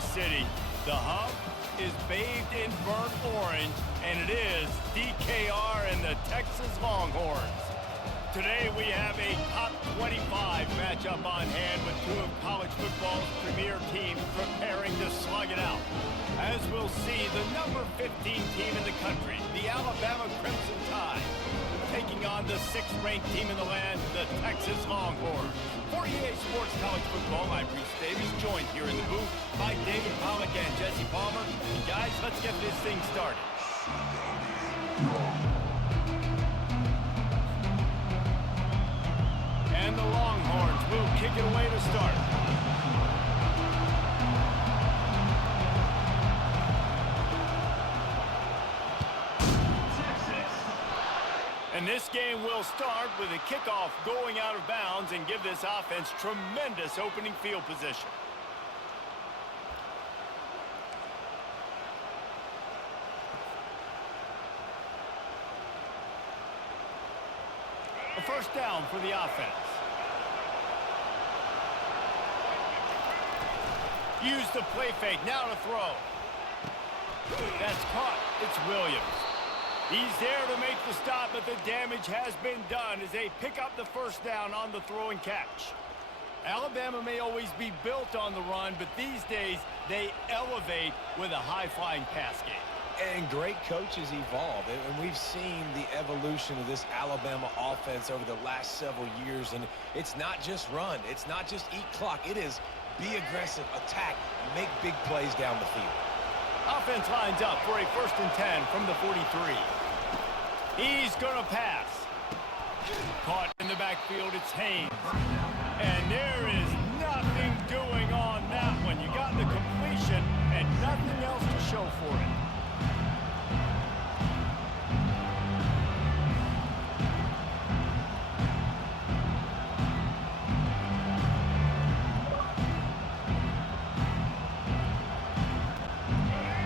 the city. The hub is bathed in burnt orange, and it is DKR and the Texas Longhorns. Today we have a top 25 matchup on hand with two of college football's premier teams preparing to slug it out. As we'll see, the number 15 team in the country, the Alabama Crimson Tide, taking on the 6th-ranked team in the land, the Texas Longhorns. For EA Sports College Football, I'm Reese Davis, joined here in the booth by David Pollack and Jesse Palmer. And guys, let's get this thing started. And the Longhorns will kick it away to start. And this game will start with a kickoff going out of bounds and give this offense tremendous opening field position. A first down for the offense. Use the play fake, now to throw. That's caught, it's Williams. He's there to make the stop, but the damage has been done as they pick up the first down on the throw and catch. Alabama may always be built on the run, but these days they elevate with a high-flying pass game. And great coaches evolve, and we've seen the evolution of this Alabama offense over the last several years, and it's not just run, it's not just eat clock, it is be aggressive, attack, and make big plays down the field. Offense lines up for a 1st and 10 from the 43. He's gonna pass. Caught in the backfield, it's Haynes. And there is nothing doing on that one. You got the completion and nothing else to show for it.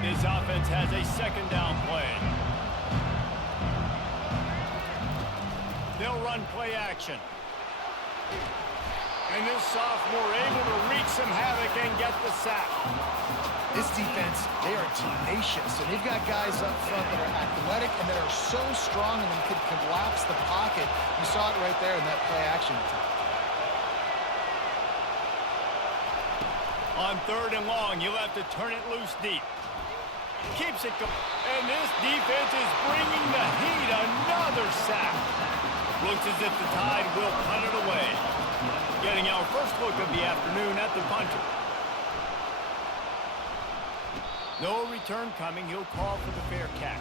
This offense has a 2nd down play. They'll run play action. And this sophomore able to wreak some havoc and get the sack. This defense, they are tenacious, and they've got guys up front that are athletic and that are so strong and can collapse the pocket. You saw it right there in that play action attack. On 3rd and long, you'll have to turn it loose deep. Keeps it going. And this defense is bringing the heat. Another sack. Looks as if the Tide will punt it away. Getting our first look of the afternoon at the punter. No return coming. He'll call for the fair catch.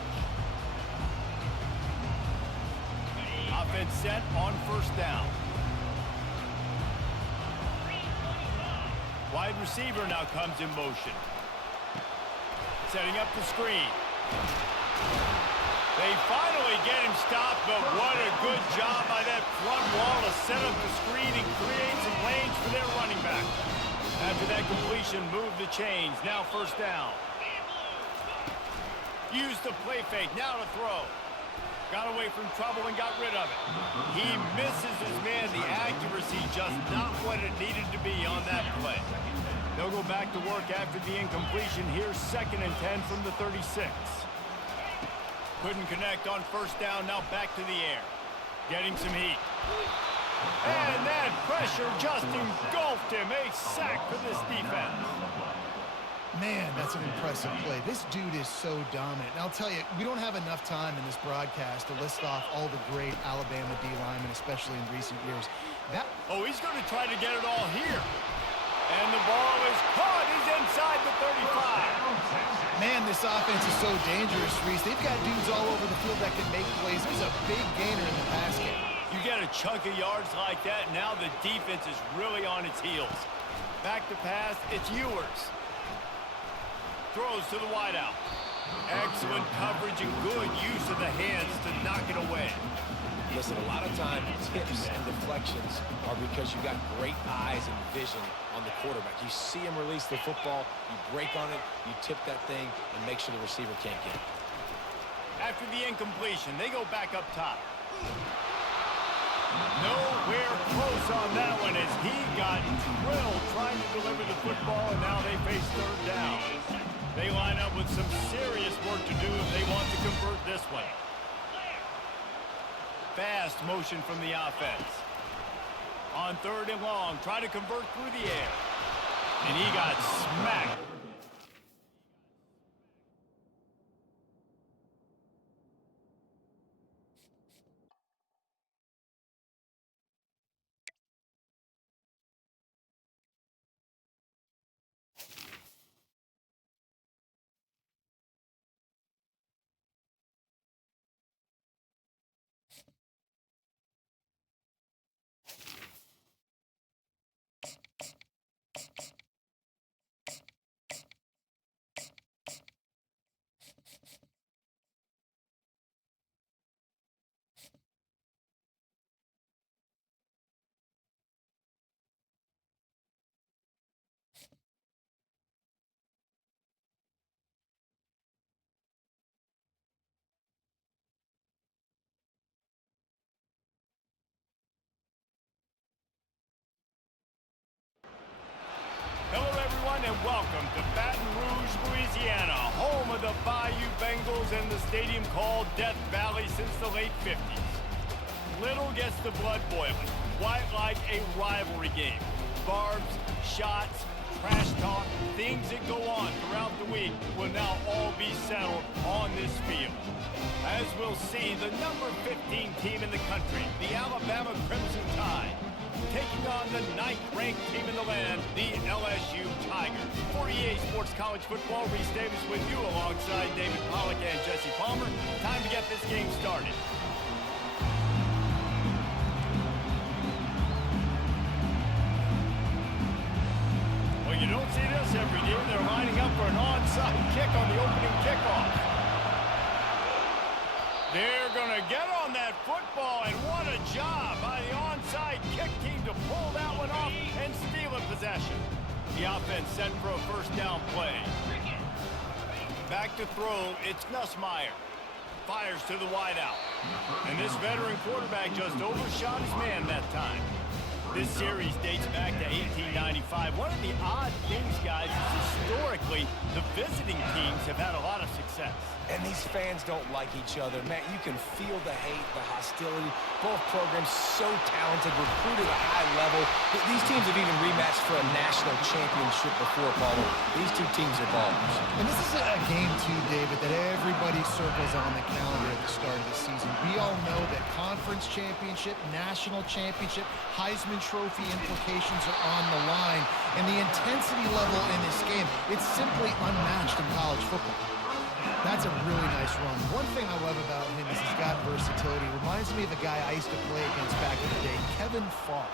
Offense set on 1st down. Wide receiver now comes in motion. Setting up the screen. They finally get him stopped, but what a good job by that front wall to set up the screen and create some lanes for their running back. After that completion, move the chains. Now 1st down. Use the play fake. Now to throw. Got away from trouble and got rid of it. He misses his man. The accuracy just not what it needed to be on that play. They'll go back to work after the incompletion. Here's 2nd and 10 from the 36. Couldn't connect on 1st down. Now back to the air. Getting some heat. And that pressure just engulfed him. A sack for this defense. Man, that's an impressive play. This dude is so dominant. And I'll tell you, we don't have enough time in this broadcast to list off all the great Alabama D-linemen, especially in recent years. He's going to try to get it all here. And the ball is caught. He's inside the 35. Man, this offense is so dangerous, Reese. They've got dudes all over the field that can make plays. There's a big gainer in the pass game. You get a chunk of yards like that, now the defense is really on its heels. Back to pass, it's Ewers. Throws to the wideout. Excellent coverage and good use of the hands to knock it away. Listen, a lot of times tips and deflections are because you got great eyes and vision on the quarterback. You see him release the football, you break on it, you tip that thing, and make sure the receiver can't get it. After the incompletion, they go back up top. Nowhere close on that one as he got drilled trying to deliver the football, and now they face 3rd down. some serious work to do if they want to convert this one. Fast motion from the offense. On 3rd and long, try to convert through the air. And he got smacked. Hello, everyone, and welcome to Baton Rouge, Louisiana, home of the Bayou Bengals and the stadium called Death Valley since the late 50s. Little gets the blood boiling, quite like a rivalry game. Barbs, shots, trash talk, things that go on throughout the week will now all be settled on this field. As we'll see, the number 15 team in the country, the Alabama Crimson Tide, taking on the 9th-ranked team in the land, the LSU Tigers. For EA Sports College Football, Reese Davis with you alongside David Pollack and Jesse Palmer. Time to get this game started. Well, you don't see this every day. They're lining up for an onside kick on the opening kickoff. They're going to get on that football, and what a job by the onside kick team to pull that one off and steal a possession. The offense set for a 1st down play. Back to throw, it's Nussmeier. Fires to the wideout. And this veteran quarterback just overshot his man that time. This series dates back to 1895. One of the odd things, guys, is historically the visiting teams have had a lot of success. And these fans don't like each other. Man, you can feel the hate, the hostility. Both programs so talented, recruited at a high level. These teams have even rematched for a national championship before, Paulo. These two teams are ballers. And this is a game, too, David, that everybody circles on the calendar at the start of the season. We all know that conference championship, national championship, Heisman Trophy implications are on the line. And the intensity level in this game, it's simply unmatched in college football. That's a really nice run. One thing I love about him is he's got versatility. Reminds me of a guy I used to play against back in the day, Kevin Falk.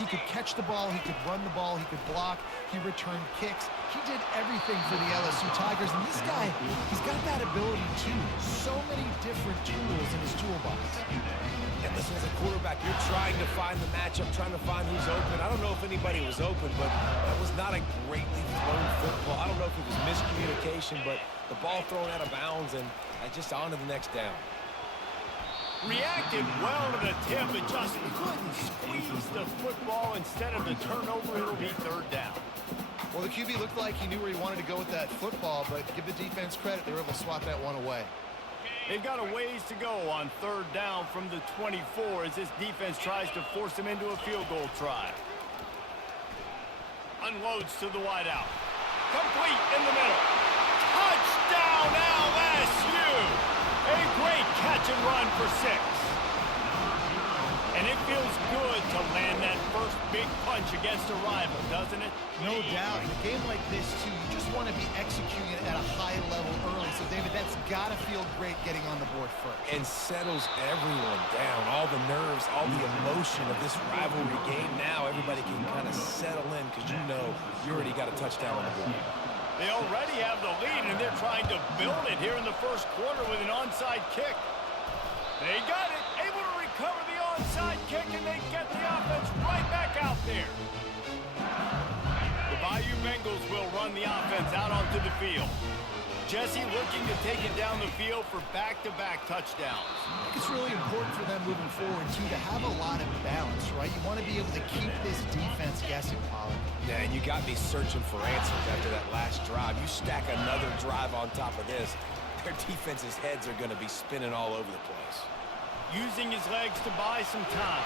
He could catch the ball, he could run the ball, he could block, he returned kicks. He did everything for the LSU Tigers, and this guy, he's got that ability too. So many different tools in his toolbox. And listen, as a quarterback, you're trying to find the matchup, trying to find who's open. I don't know if anybody was open, but that was not a greatly thrown football. I don't know if it was miscommunication, but the ball thrown out of bounds, and just on to the next down. Reacted well to the tip, but just couldn't squeeze the football. Instead of the turnover, it'll be 3rd down. Well, the QB looked like he knew where he wanted to go with that football, but give the defense credit, they were able to swat that one away. They've got a ways to go on 3rd down from the 24 as this defense tries to force them into a field goal try. Unloads to the wideout. Complete in the middle. Touchdown LSU! A great catch and run for 6. And it feels good to land that first big punch against a rival, doesn't it? No doubt. In a game like this, too, you just want to be executing it at a high level early. So, David, that's got to feel great getting on the board first. And settles everyone down. All the nerves, all the emotion of this rivalry game. Now everybody can kind of settle in because you know you already got a touchdown on the board. They already have the lead, and they're trying to build it here in the 1st quarter with an onside kick. They got it, able to recover the onside kick, and they get the offense right back out there. The Bayou Bengals will run the offense out onto the field. Jesse looking to take it down the field for back-to-back touchdowns. I think it's really important for them moving forward, too, to have a lot of balance, right? You want to be able to keep this defense guessing, Pollard. Yeah, and you got me searching for answers after that last drive. You stack another drive on top of this, their defense's heads are going to be spinning all over the place. Using his legs to buy some time.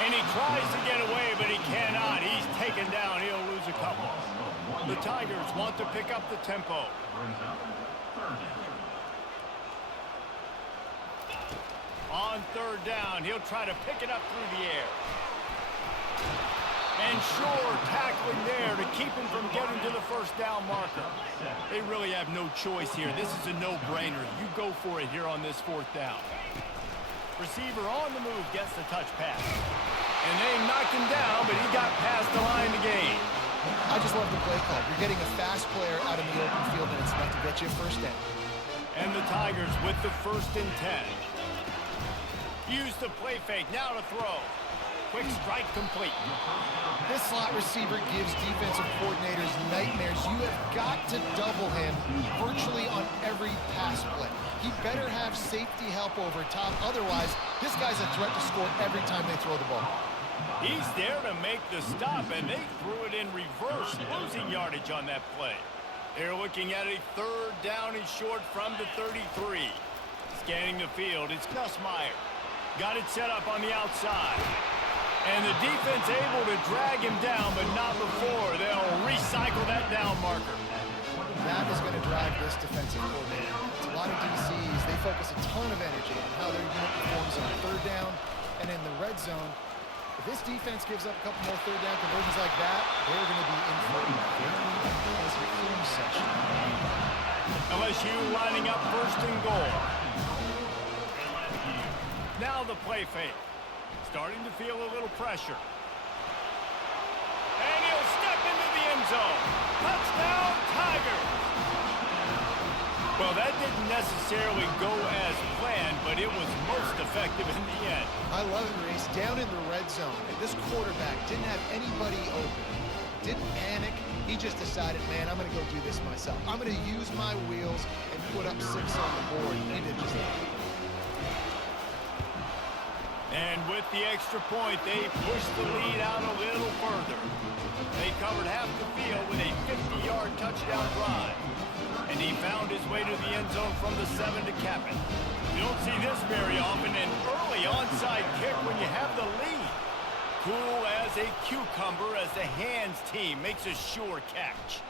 And he tries to get away, but he cannot. He's taken down. He'll lose a couple. The Tigers want to pick up the tempo. On third down, he'll try to pick it up through the air. And sure, tackling there to keep him from getting to the first down marker. They really have no choice here. This is a no-brainer. You go for it here on this fourth down. Receiver on the move gets the touch pass. And they knocked him down, but he got past the line to gain. I just love the play call. You're getting a fast player out in the open field, and it's enough to get you a first down. And the Tigers with the 1st and 10. Use the play fake, now to throw. Quick strike complete. This slot receiver gives defensive coordinators nightmares. You have got to double him virtually on every pass play. He better have safety help over top. Otherwise, this guy's a threat to score every time they throw the ball. He's there to make the stop, and they threw it in reverse, losing yardage on that play. They're looking at a 3rd down and short from the 33. Scanning the field, it's Nussmeier. Got it set up on the outside. And the defense able to drag him down, but not before. They'll recycle that down marker. That is going to drive this defensive coordinator. It's a lot of DCs. They focus a ton of energy on how their unit performs on 3rd down and in the red zone. If this defense gives up a couple more 3rd down conversions like that, they're going to be in for a very busy film session. LSU lining up 1st and goal. Now the play fake. Starting to feel a little pressure. And he'll step into the end zone. Touchdown, Tigers! Well, that didn't necessarily go as planned, but it was most effective in the end. I love it, Reese. Down in the red zone, this quarterback didn't have anybody open. Didn't panic. He just decided, man, I'm going to go do this myself. I'm going to use my wheels and put up 6 on the board. And he did just that. And with the extra point, they pushed the lead out a little further. They covered half the field with a 50-yard touchdown drive. And he found his way to the end zone from the 7 to cap it. You don't see this very often, an early onside kick when you have the lead. Cool as a cucumber as the hands team makes a sure catch.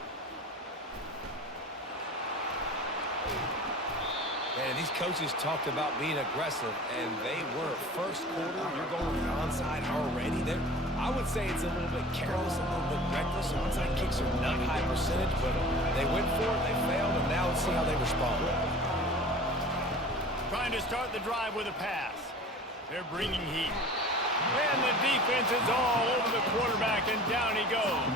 And these coaches talked about being aggressive, and they were. First quarter, you're going with the onside already. I would say it's a little bit careless, a little bit reckless. Onside kicks are not high percentage, but they went for it, they failed, and now let's see how they respond. Trying to start the drive with a pass. They're bringing heat. And the defense is all over the quarterback, and down he goes.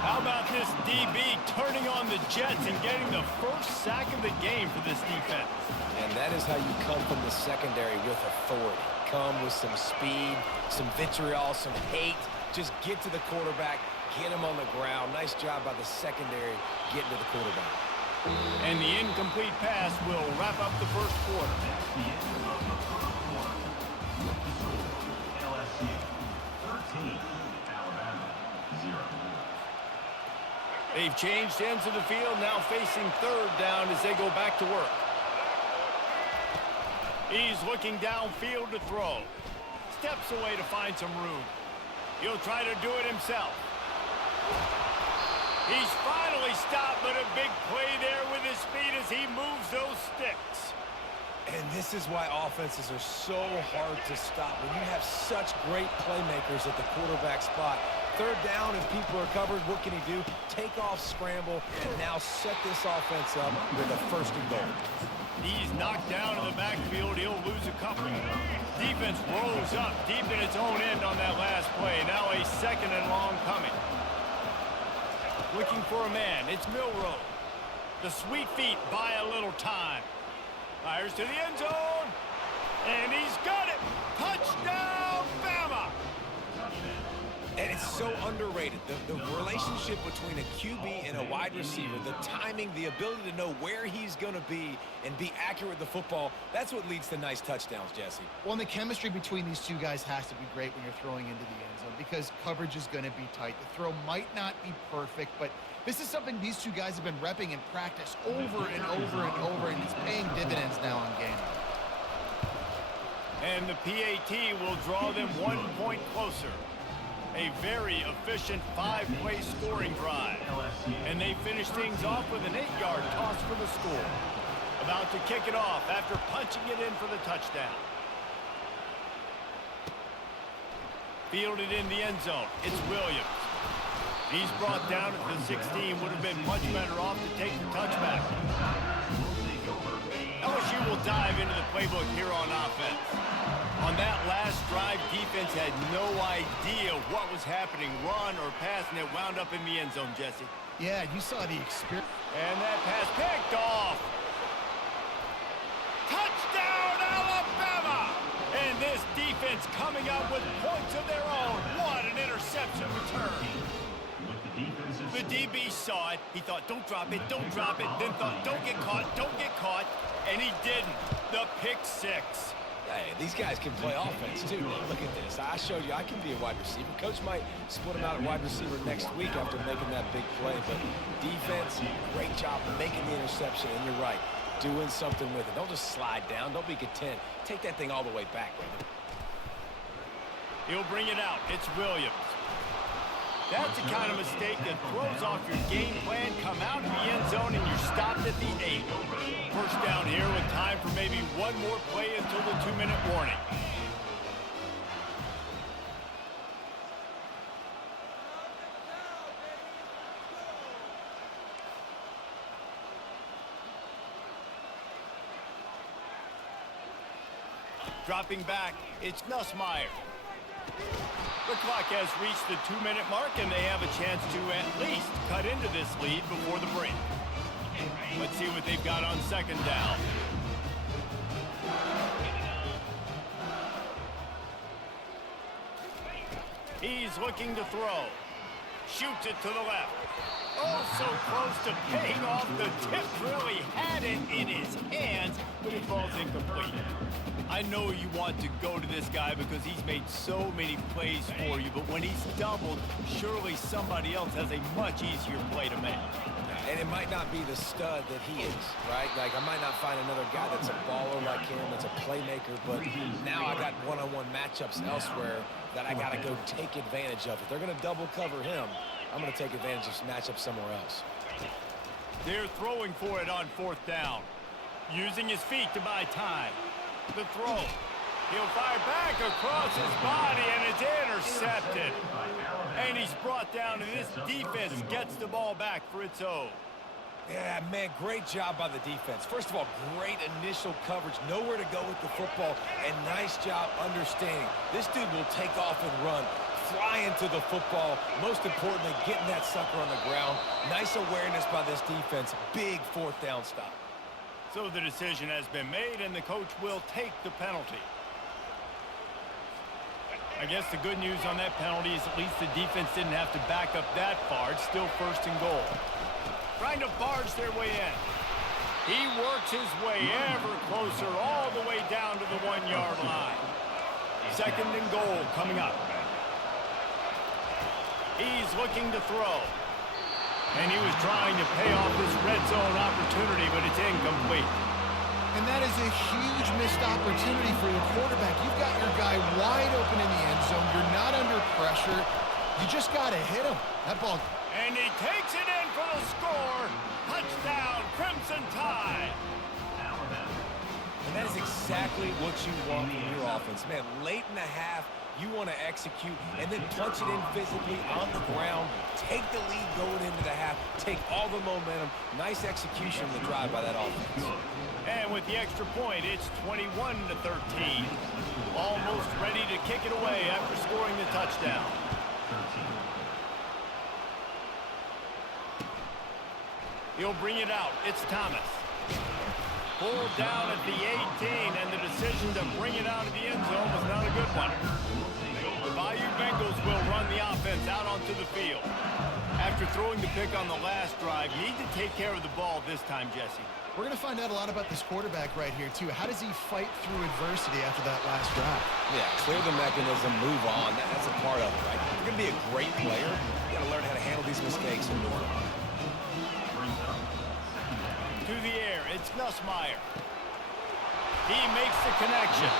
How about this DB turning on the Jets and getting the first sack of the game for this defense? And that is how you come from the secondary with authority. Come with some speed, some vitriol, some hate. Just get to the quarterback, get him on the ground. Nice job by the secondary getting to the quarterback. And the incomplete pass will wrap up the first quarter. LSU 13, Alabama 0. They've changed ends of the field, now facing 3rd down as they go back to work. He's looking downfield to throw. Steps away to find some room. He'll try to do it himself. He's finally stopped, but a big play there with his speed as he moves those sticks. And this is why offenses are so hard to stop. When you have such great playmakers at the quarterback spot, 3rd down and people are covered, what can he do? Take off, scramble, and now set this offense up with a 1st and goal. He's knocked down in the backfield. He'll lose a couple. Defense rolls up deep in its own end on that last play. Now a 2nd and long coming. Looking for a man. It's Milroe. The sweet feet buy a little time. Fires to the end zone. And he's got it. Touchdown, Bama. And it's so underrated. The relationship between a QB and a wide receiver, the timing, the ability to know where he's going to be and be accurate with the football, that's what leads to nice touchdowns, Jesse. Well, and the chemistry between these two guys has to be great when you're throwing into the end zone because coverage is going to be tight. The throw might not be perfect, but this is something these two guys have been repping in practice over and over and over, and it's paying dividends now on game. And the PAT will draw them 1 point closer. A very efficient 5-play scoring drive. And they finish things off with an 8-yard toss for the score. About to kick it off after punching it in for the touchdown. Fielded in the end zone. It's Williams. He's brought down at the 16. Would have been much better off to take the touchback. LSU will dive into the playbook here on offense. On that last drive, defense had no idea what was happening, run or pass, and it wound up in the end zone, Jesse. Yeah, you saw the experience. And that pass picked off. Touchdown, Alabama! And this defense coming up with points of their own. What an interception return. The DB saw it. He thought, don't drop it, don't drop it. Then thought, don't get caught, don't get caught. And he didn't. The pick six. Hey, these guys can play offense, too. Look at this. I showed you I can be a wide receiver. Coach might split him out at wide receiver next week after making that big play. But defense, great job making the interception. And you're right, doing something with it. Don't just slide down. Don't be content. Take that thing all the way back, brother. He'll bring it out. It's Williams. That's the kind of mistake that throws off your game plan. Come out in the end zone and you're stopped at the 8. First down here with time for maybe one more play until the 2-minute warning. Dropping back, it's Nussmeier. The clock has reached the 2-minute mark, and they have a chance to at least cut into this lead before the break. Let's see what they've got on second down. He's looking to throw. Shoots it to the left. Oh, so close to paying off. The tip really had it in his hands, but it falls incomplete. I know you want to go to this guy because he's made so many plays for you, but when he's doubled, surely somebody else has a much easier play to make. And it might not be the stud that he is, right? Like, I might not find another guy that's a baller like him, that's a playmaker, but now I got one-on-one matchups elsewhere that I got to go take advantage of. If they're going to double cover him, I'm going to take advantage of matchup somewhere else. They're throwing for it on fourth down. Using his feet to buy time. The throw. He'll fire back across his body, and it's intercepted. And he's brought down, and this defense gets the ball back for its own. Yeah, man, great job by the defense. First of all, great initial coverage, nowhere to go with the football, and nice job understanding. This dude will take off and run, fly into the football, most importantly, getting that sucker on the ground. Nice awareness by this defense, big fourth down stop. So the decision has been made, and the coach will take the penalty. I guess the good news on that penalty is at least the defense didn't have to back up that far. It's still first and goal. Trying to barge their way in. He works his way ever closer all the way down to the 1-yard line. Second and goal coming up. He's looking to throw. And he was trying to pay off this red zone opportunity, but it's incomplete. And that is a huge missed opportunity for your quarterback. You've got your guy wide open in the end zone. You're not under pressure. You just got to hit him. That ball. And he takes it in for the score. Touchdown, Crimson Tide. And that is exactly what you want from your offense. Man, late in the half, you want to execute and then punch it in physically on the ground. Take the lead going into the half. Take all the momentum. Nice execution of the drive by that offense. And with the extra point, it's 21-13. Almost ready to kick it away after scoring the touchdown. He'll bring it out. It's Thomas. Pulled down at the 18, and the decision to bring it out of the end zone was not a good one. The Bayou Bengals Eagles will run the offense out onto the field. After throwing the pick on the last drive, you need to take care of the ball this time, Jesse. We're going to find out a lot about this quarterback right here, too. How does he fight through adversity after that last drive? Yeah, clear the mechanism, move on. That's a part of it, right? If you're going to be a great player, you got to learn how to handle these mistakes and move on. To the air, it's Nussmeier. He makes the connection.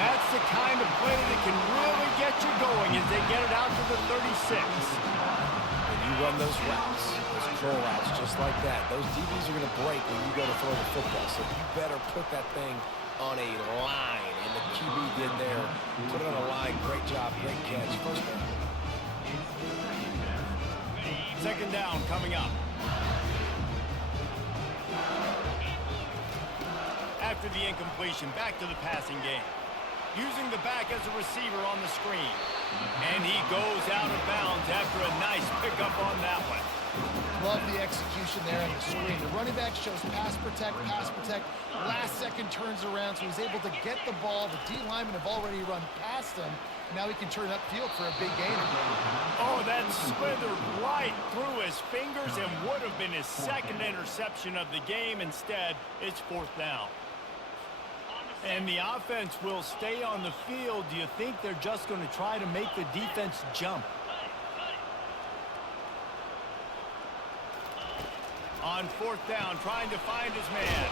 That's the kind of play that can really get you going as they get it out to the 36. When you run those routes, those curl routes just like that, those DBs are going to break when you go to throw the football. So you better put that thing on a line. And the QB did there. Put it on a line. Great job. Great catch. First down. Second down coming up. After the incompletion, back to the passing game. Using the back as a receiver on the screen. And he goes out of bounds after a nice pickup on that one. Love the execution there on the screen. The running back shows pass protect. Last second turns around, so he's able to get the ball. The D linemen have already run past him. Now he can turn upfield for a big gain. Oh, that slithered right through his fingers and would have been his second interception of the game. Instead, it's fourth down. And the offense will stay on the field. Do you think they're just going to try to make the defense jump? On fourth down, trying to find his man.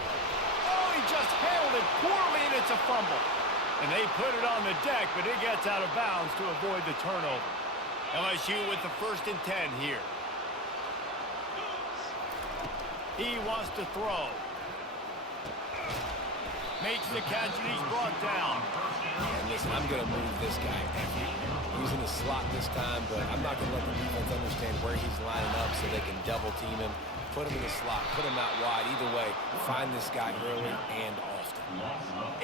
Oh, he just handled it poorly, and it's a fumble. And they put it on the deck, but it gets out of bounds to avoid the turnover. LSU with the 1st and 10 here. He wants to throw. Makes the catch, and he's brought down. And listen, I'm going to move this guy. He's in the slot this time, but I'm not going to let the defense understand where he's lining up so they can double team him. Put him in the slot, put him out wide. Either way, find this guy early and often.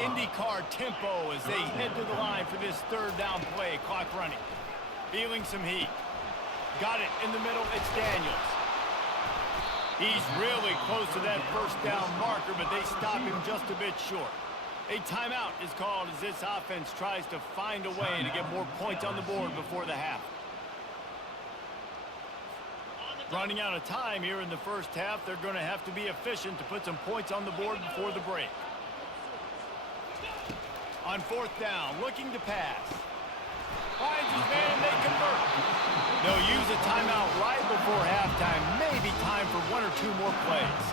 IndyCar tempo as they head to the line for this third down play. Clock running. Feeling some heat. Got it in the middle. It's Daniels. He's really close to that first down marker, but they stop him just a bit short. A timeout is called as this offense tries to find a way to get more points on the board before the half. Running out of time here in the first half, they're going to have to be efficient to put some points on the board before the break. On fourth down, looking to pass. Finds his man, and they convert. They'll use a timeout right before halftime. Maybe time for 1 or 2 more plays.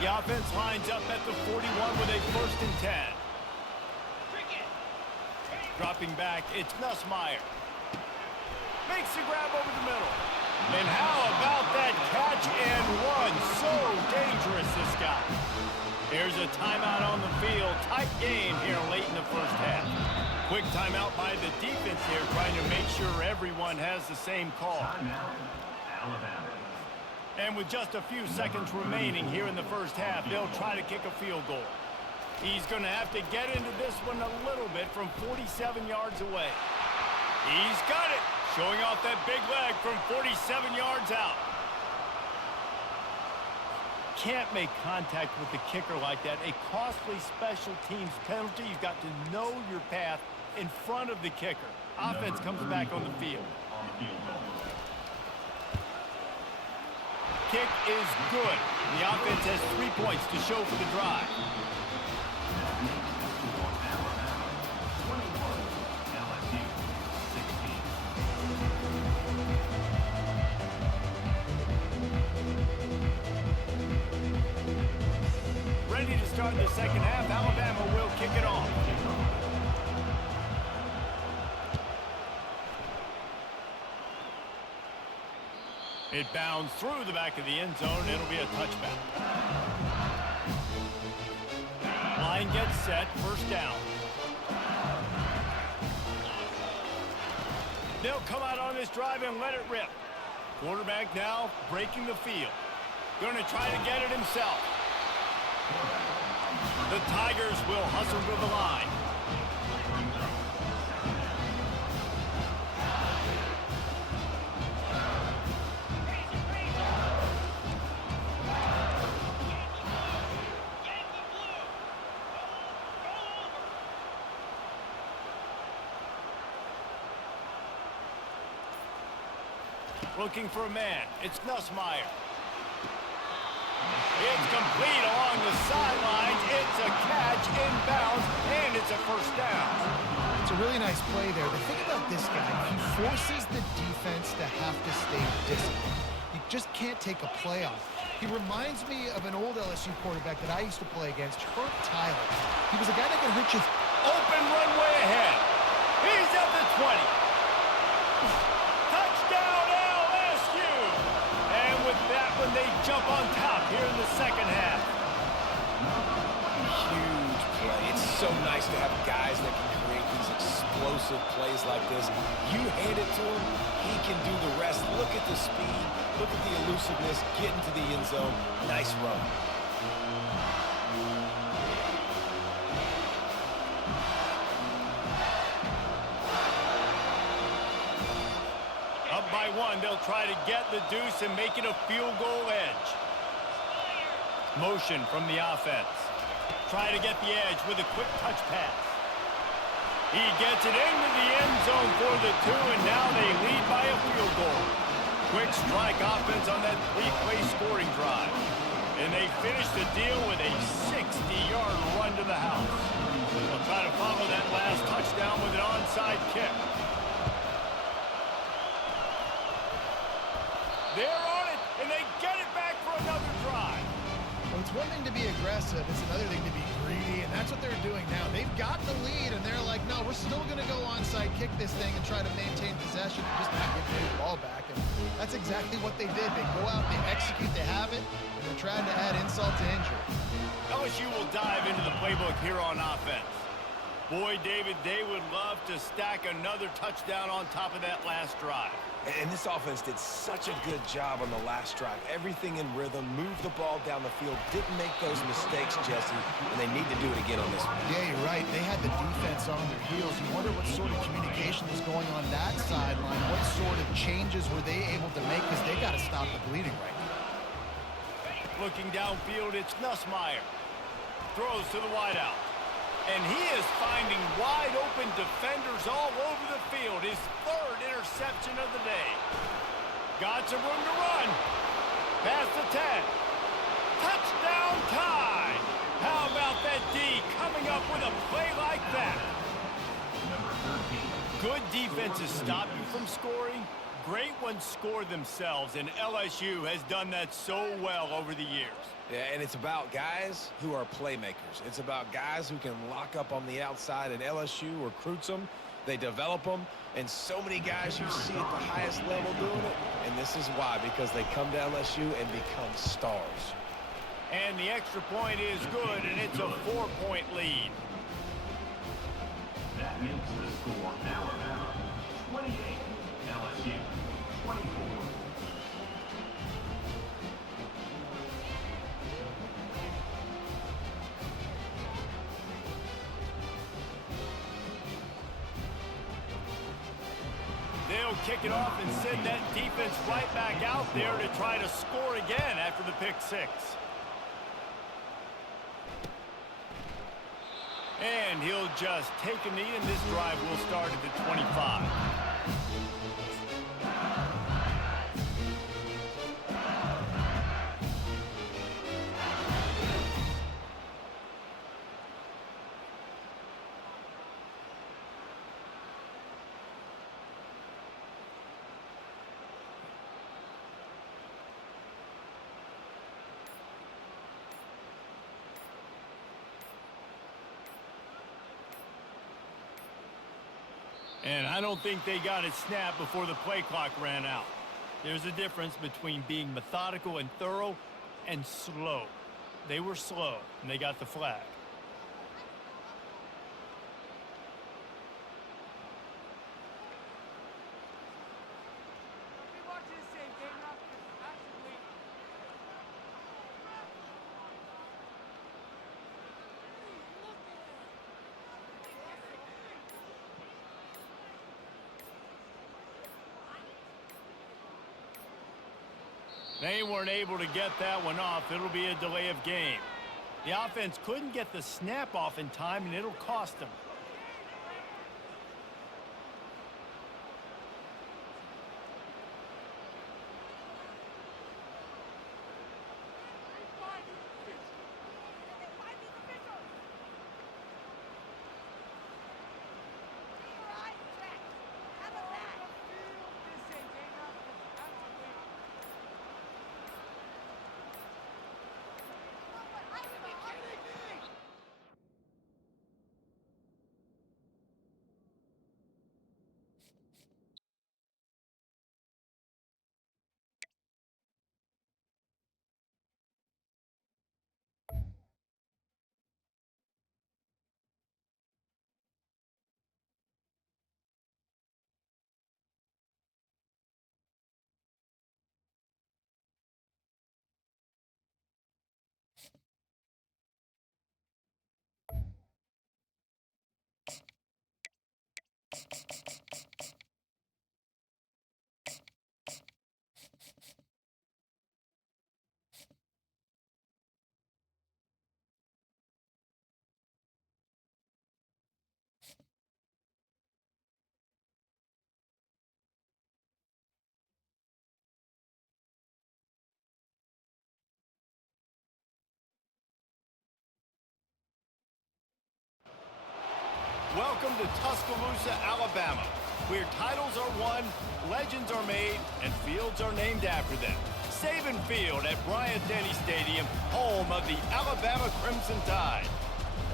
The offense lines up at the 41 with a 1st and 10. Dropping back, it's Nussmeier. Makes the grab over the middle. And how about that catch and run? So dangerous, this guy. Here's a timeout on the field. Tight game here late in the first half. Quick timeout by the defense here, trying to make sure everyone has the same call. And with just a few seconds remaining here in the first half, they'll try to kick a field goal. He's going to have to get into this one a little bit from 47 yards away. He's got it, showing off that big leg from 47 yards out. Can't make contact with the kicker like that. A costly special teams penalty. You've got to know your path in front of the kicker. Offense comes back on the field. Kick is good. The offense has 3 points to show for the drive. Ready to start the second half. Alabama will kick it off. It bounds through the back of the end zone. It'll be a touchback. Line gets set. First down. They'll come out on this drive and let it rip. Quarterback now breaking the field. Going to try to get it himself. The Tigers will hustle to the line. looking for a man. It's Nussmeier. It's complete along the sidelines. It's a catch inbounds, and it's a first down. It's a really nice play there. The thing about this guy, he forces the defense to have to stay disciplined. You just can't take a play off. He reminds me of an old LSU quarterback that I used to play against, Herb Tyler. He was a guy that could hurt you. Open runway ahead. He's at the 20. Touchdown LSU. And with that one, they jump on top here in the second half. Huge play. It's so nice to have guys that can create these explosive plays like this. You hand it to him, he can do the rest. Look at the speed. Look at the elusiveness. Get into the end zone. Nice run. Up by one, they'll try to get the deuce and make it a field goal edge. Motion from the offense. Try to get the edge with a quick touch pass. He gets it into the end zone for the 2, and now they lead by a field goal. Quick strike offense on that 3-play scoring drive. And they finish the deal with a 60-yard run to the house. They'll try to follow that last touchdown with an onside kick. They're on it, and they get it back for another drive. Well, it's one thing to be aggressive. It's another thing to be greedy, and that's what they're doing now. They've got the lead, and they're like, no, we're still going to go onside, kick this thing, and try to maintain possession and just not give the ball back. And that's exactly what they did. They go out, they execute, they have it, and they're trying to add insult to injury. LSU will dive into the playbook here on offense. Boy, David, they would love to stack another touchdown on top of that last drive. And this offense did such a good job on the last drive. Everything in rhythm, moved the ball down the field, didn't make those mistakes, Jesse, and they need to do it again on this one. Yeah, you're right. They had the defense on their heels. You wonder what sort of communication was going on that sideline. What sort of changes were they able to make, because they got to stop the bleeding right now. Looking downfield, it's Nussmeier. Throws to the wideout. And he is finding wide-open defenders all over the field. His 3rd interception of the day. Got some room to run. Past the 10. Touchdown time. How about that D coming up with a play like that? Good defenses stop you from scoring. Great ones score themselves, and LSU has done that so well over the years. Yeah, and it's about guys who are playmakers. It's about guys who can lock up on the outside, and LSU recruits them, they develop them, and so many guys you see at the highest level doing it, and this is why, because they come to LSU and become stars. And the extra point is good, and it's a 4-point lead. That makes the score Alabama 28, LSU 24. They'll kick it off and send that defense right back out there to try to score again after the pick 6. And he'll just take a knee, and this drive will start at the 25. And I don't think they got it snapped before the play clock ran out. There's a difference between being methodical and thorough and slow. They were slow, and they got the flag. They weren't able to get that one off. It'll be a delay of game. The offense couldn't get the snap off in time, and it'll cost them. Welcome to Tuscaloosa, Alabama, where titles are won, legends are made, and fields are named after them. Saban Field at Bryant-Denny Stadium, home of the Alabama Crimson Tide.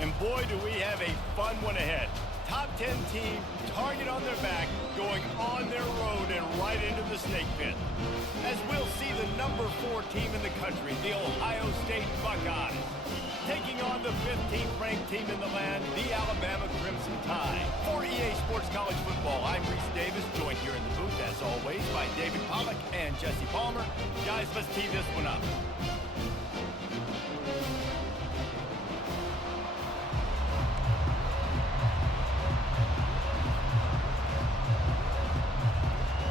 And boy, do we have a fun one ahead. Top 10 team, target on their back, going on their road and right into the snake pit. As we'll see the number 4 team in the country, the Ohio State Buckeyes, taking on the 15th ranked team in the land, the Alabama Crimson Tide. For EA Sports College Football, I'm Reese Davis, joined here in the booth, as always, by David Pollack and Jesse Palmer. Guys, let's tee this one up.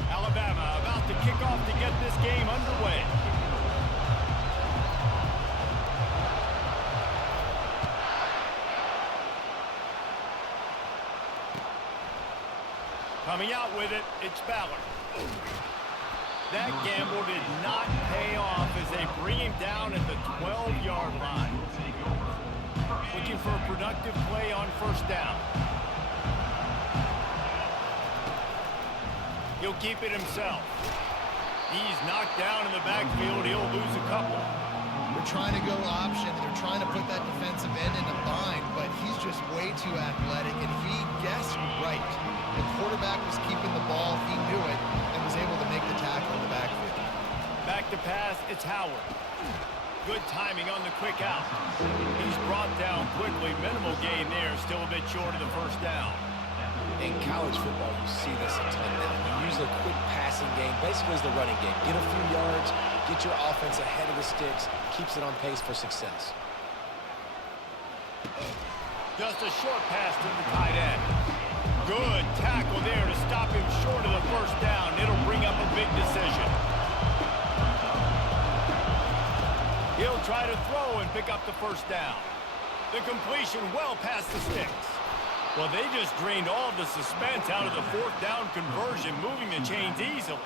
Alabama about to kick off to get this game underway. Coming out with it, it's Ballard. That gamble did not pay off as they bring him down at the 12-yard line. Looking for a productive play on first down. He'll keep it himself. He's knocked down in the backfield. He'll lose a couple. They're trying to go option. They're trying to put that defensive end in a bind, but he's just way too athletic, and he guessed right. The quarterback was keeping the ball. He knew it and was able to make the tackle in the backfield. Back to pass, it's Howard. Good timing on the quick out. He's brought down quickly. Minimal gain there, still a bit short of the first down. In college football, you see this a ton now. You use a quick passing game, basically as the running game. Get a few yards, get your offense ahead of the sticks, keeps it on pace for success. Just a short pass to the tight end. Good tackle there to stop him short of the first down. It'll bring up a big decision. He'll try to throw and pick up the first down. The completion well past the sticks. Well, they just drained all the suspense out of the fourth down conversion, moving the chains easily.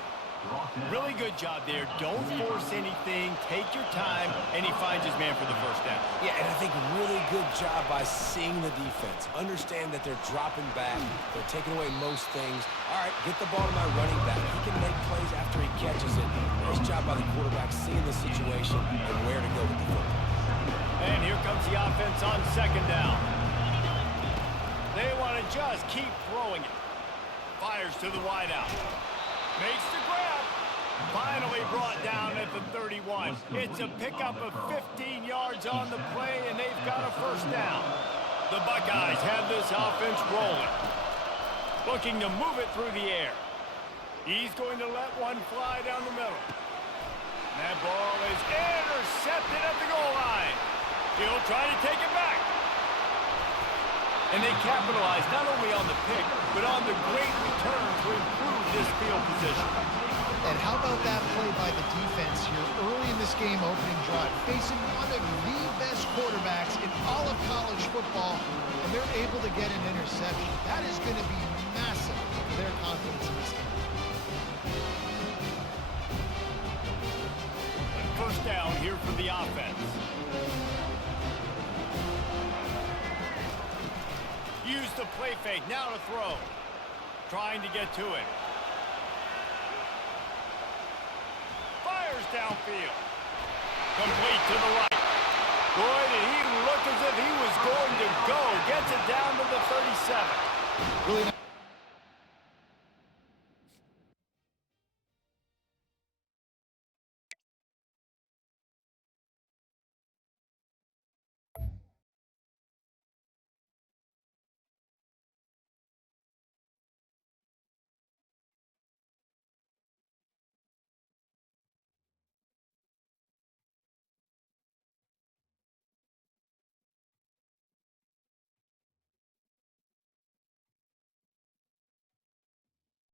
Really good job there. Don't force anything. Take your time, and he finds his man for the first down. Yeah, and I think really good job by seeing the defense. Understand that they're dropping back. They're taking away most things. All right, get the ball to my running back. He can make plays after he catches it. Nice job by the quarterback seeing the situation and where to go with the football. And here comes the offense on second down. They want to just keep throwing it. Fires to the wideout. Makes the grab. Finally brought down at the 31. It's a pickup of 15 yards on the play, and they've got a first down. The Buckeyes have this offense rolling. Looking to move it through the air. He's going to let one fly down the middle. That ball is intercepted at the goal line. He'll try to take it back. And they capitalize not only on the pick, but on the great return to improve this field position. And how about that play by the defense here early in this game opening drive, facing one of the best quarterbacks in all of college football, and they're able to get an interception. That is going to be massive for their confidence in this game. First down here for the offense. Use the play fake, now to throw. Trying to get to it. Fires downfield. Complete to the right. Boy, did he look as if he was going to go. Gets it down to the 37. Really